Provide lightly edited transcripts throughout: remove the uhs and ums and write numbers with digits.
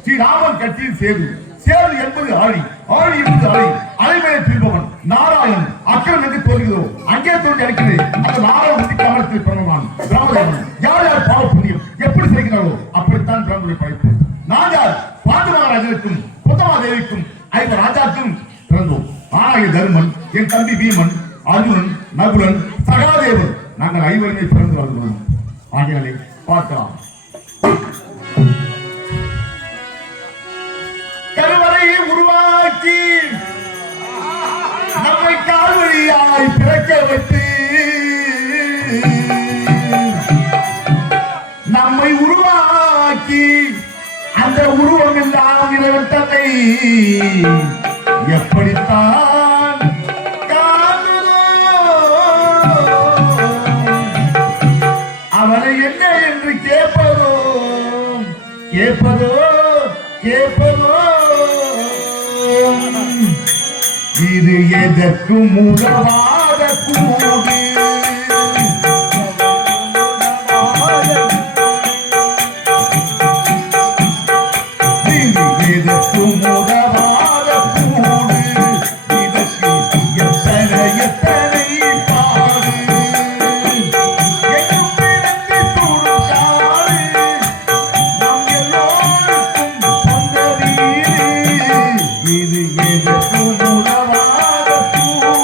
ஸ்ரீராமன் கட்சியில் சேது சேது என்பது ஆழி ஆழி என்பது அலை அலைமையை பின்பவன் நாராயணன் அக்கறம் என்று தோல்கிறோம் அங்கே தோன்றி அழைக்கிறேன் அந்த நாராயணன் காலத்தில் பிறந்தான் ராமதேவன் யார் யார் பாவ புண்ணியம் எப்படி செய்கிறாரோ அப்படித்தான் பிறந்துடைய படைப்பு நான் யார் பாண்டு மகாராஜனுக்கும் புத்தமாதேவிக்கும் ஐவர் ராஜாக்கும் பிறந்தோம் ஆனாய தர்மன் என் தம்பி பீமன் அர்ஜுனன் நகுலன் சகாதேவன் நாங்கள் ஐவருமே பிறந்து வாழ்கிறோம் ஆகியாலே பார்க்கலாம் கருவறையை உருவாக்கி நம்மை கால்வழியாய் பிறக்க வைத்து நம்மை உருவாக்கி அந்த உருவம் எல்லாம் இளவட்டத்தை எப்படித்தான் அவனை என்ன என்று கேட்பதோ கேட்பதோ கேட்பதோ இது எதற்கும் உதவாத கூடு இது எதற்கும் உதவாத கூடு இதற்கு எத்தனை எத்தனை பாடு எங்கும் பிறந்து துடுக்காடு நம் எல்லோருக்கும் சொந்த வீடு இது எதற்கும் உதவாத கூடு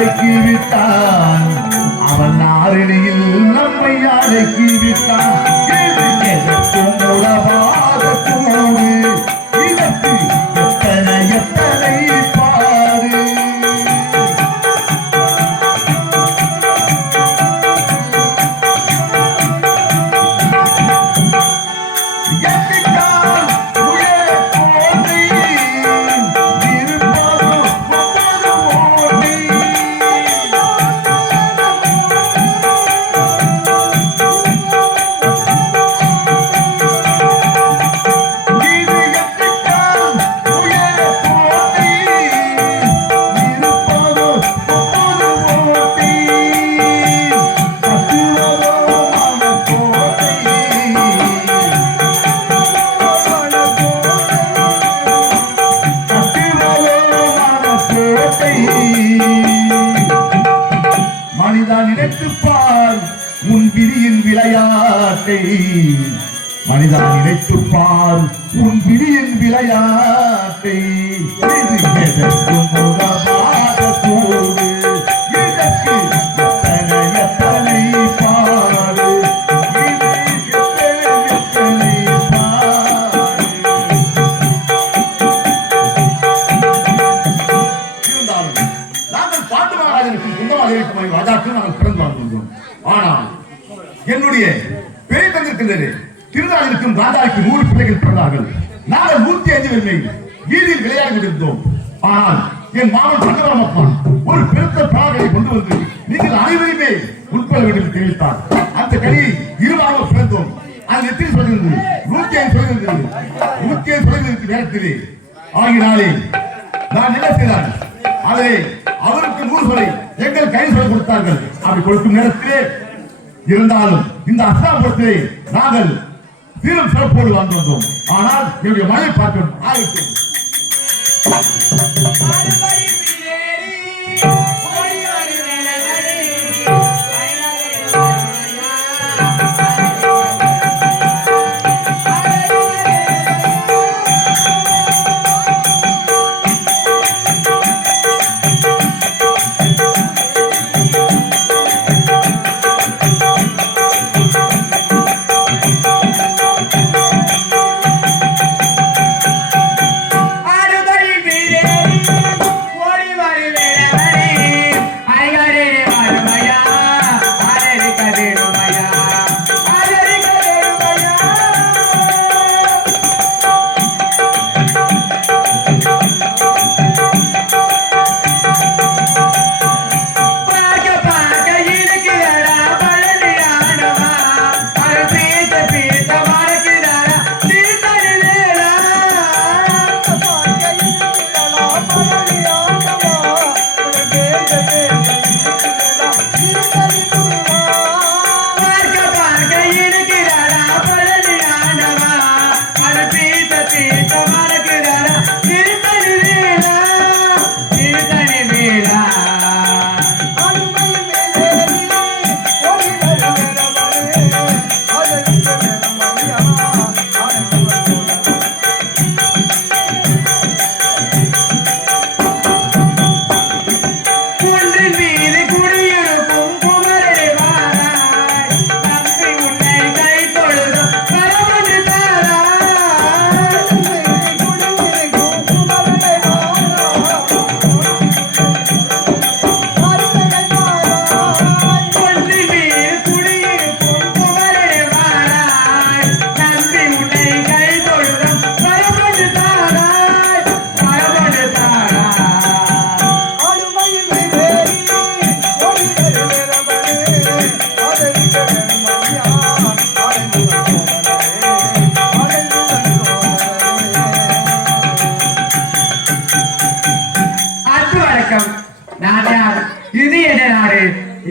அடக்கி விட்டான். அவன் நாரணியில் நம்மை அடக்கி விட்டான். எதற்கும் உளவாத கூடு இதற்கு எத்தனை எத்தனை பாடு. மனிதா நினைத்துப் பார் உன் விழியின் விளையாட்டை. எதற்கும் உதவாத கூடு இதற்கு எத்தனை எத்தனை பாடு. எத்தனை பாடு. இருந்தாலும் நாங்கள் பாட்டு மகாராஜனுக்கு சொந்தமாக இருக்கும் ராஜாக்கு நாங்கள் பிறந்து வாழ்ந்துள்ளோம். ஆனால் என்னுடைய பெரிய தந்திருக்கின்றது திருநாளிற்கும் ராஜாவுக்கு 100 பிள்ளைகள் பிறந்தார்கள். நாங்கள் 105 வீதியில் விளையாடி கொண்டிருந்தோம். ஆனால் என் மாமன் சங்கரமப்பன் ஒரு பெருத்த பிராகளை கொண்டு வந்து நீங்கள் அனைவருமே உட்கொள்ள வேண்டும் என்று தெரிவித்தார். அந்த கனியை இருவராக பிறந்தோம். அது எத்தனை சொல்லியிருந்தது? 105 சொல்லியிருந்தது. 105 சொல்லியிருந்த நேரத்திலே ஆகினாலே நான் என்ன செய்தார்? அதை அவருக்கு 100 சொல்லி எங்கள் கை சொல்லி கொடுத்தார்கள். அப்படி கொடுக்கும் நேரத்திலே இருந்தாலும் இந்த அஸ்தாபுரத்திலே நாங்கள் தீரம் சிறப்போடு வாழ்ந்து வந்தோம். ஆனால் என்னுடைய மழை பார்க்கணும் ஆயிரத்தி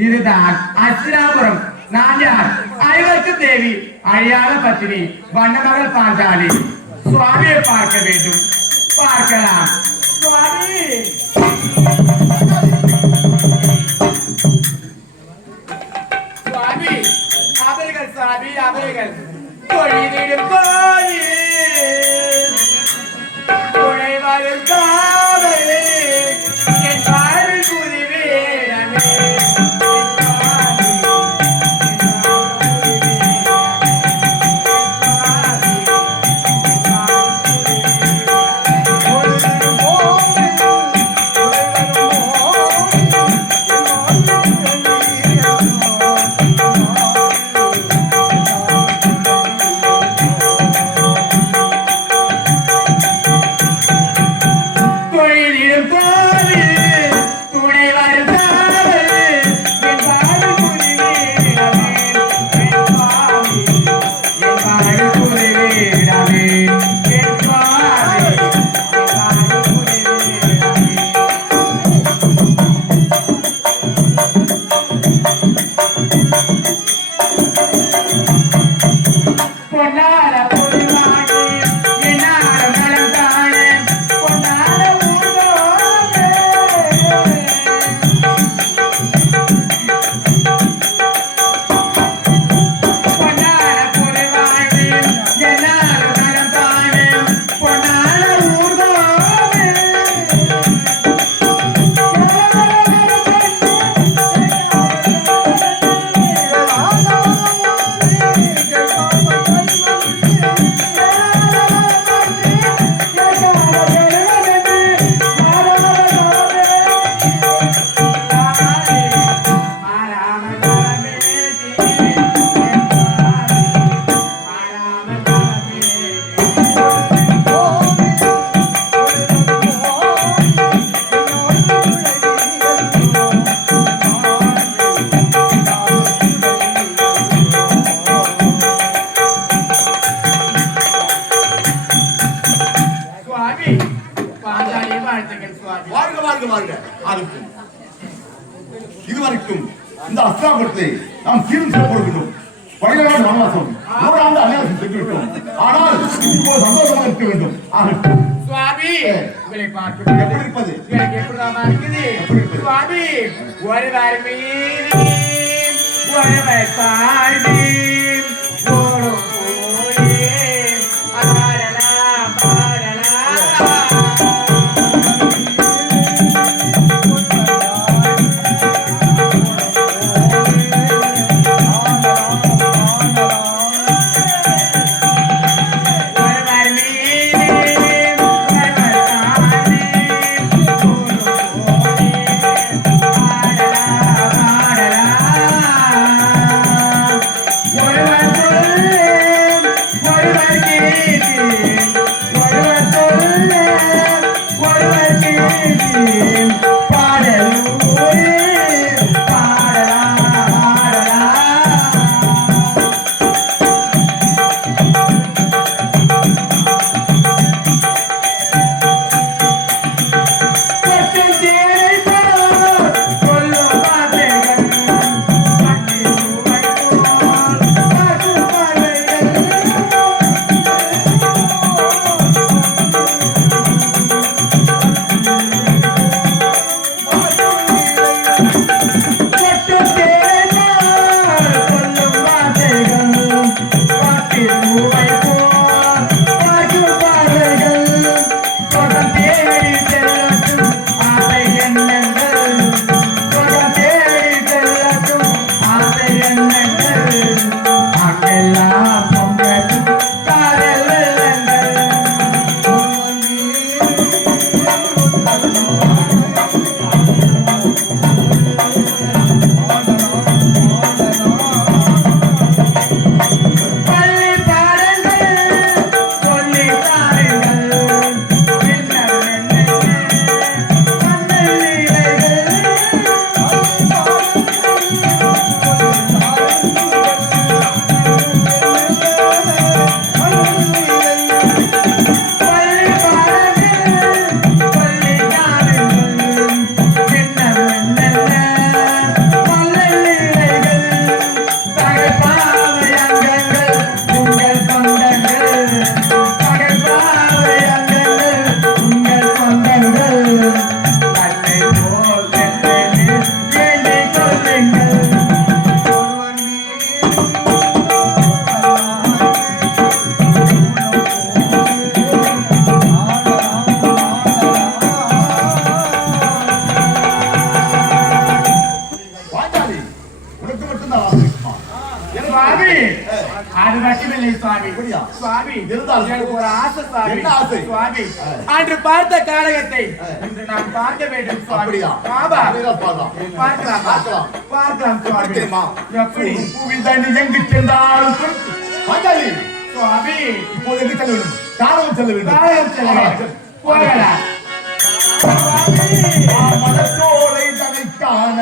இதுதான் அஸ்தினாபுரம். நான் யார்? ஐவர்க்கு தேவி, அழியாத பத்தினி, வண்ணமகள் பாஞ்சாலி. சுவாமியை பார்க்க வேண்டும். பார்க்கலாம். சுவாமி சுவாமி அவர்கள் சுவாமி அவர்கள் தொழிலிடும் கோயில் துணை வரும் காவலே என் வாழ்வில் புரிவே இதுவரைக்கும் இந்த அஸ்திராபுரத்தை நாம் சீரும் சிறப்படுகிறோம். வயலான வனவாசம் 100 ஆண்டு அநியாயம் சென்றுவிட்டோம். ஆனால் இப்போது சந்தோஷமாக இருக்க வேண்டும். ஆகட்டும். சுவாமி உங்களை பார்க்க எப்படி இருப்பது? எனக்கு எப்படிதான் இருக்குது சுவாமி ஒருவர் மீது ஒருவர் பாடி ஓடும் போயே பாடலாம் பாடலாம் அது மட்டுமில்லை சுவாமி. சுவாமி எனக்கு ஒரு ஆசை சுவாமி. என்ன ஆசை? சுவாமி அன்று பார்த்த காரகத்தை இன்று நான் பார்க்க வேண்டும் சுவாமி. ஆமா பார்க்கலாம் பார்க்கலாம் சுவாமி. எப்படி பூவில் தாண்டி எங்கு சென்றாலும் பாஞ்சாலி சுவாமி இப்போது எங்கு செல்ல வேண்டும்? காரணம் செல்ல வேண்டும். காரகம் செல்ல வேண்டும். போகலாம் மனசோலை தனைக்கான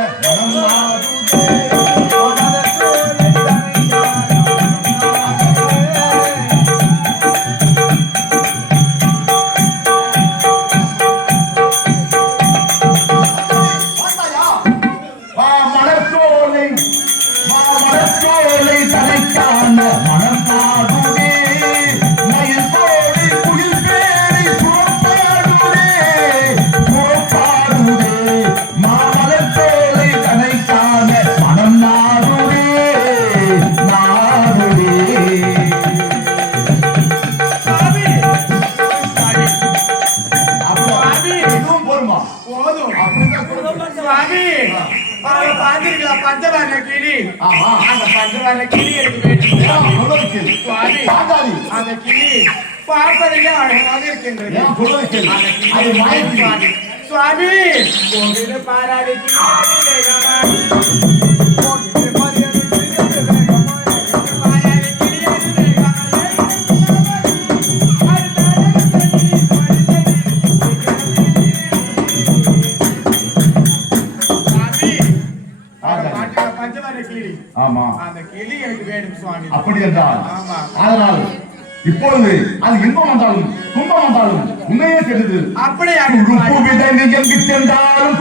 பஞ்சவர்ண கிளி. அந்த பஞ்சவர்ண கிளி எனக்கு வேண்டும் சுவாமி. அந்த கிளி பார்ப்பதற்கே அழகாக இருக்கின்றது. சுவாமி பாராடி அப்படி என்றால் அதனால் இப்பொழுது அது இன்பம் வந்தாலும் துன்பம் வந்தாலும் உண்மையே தெரிந்து அப்படியே எங்கு சென்றாலும்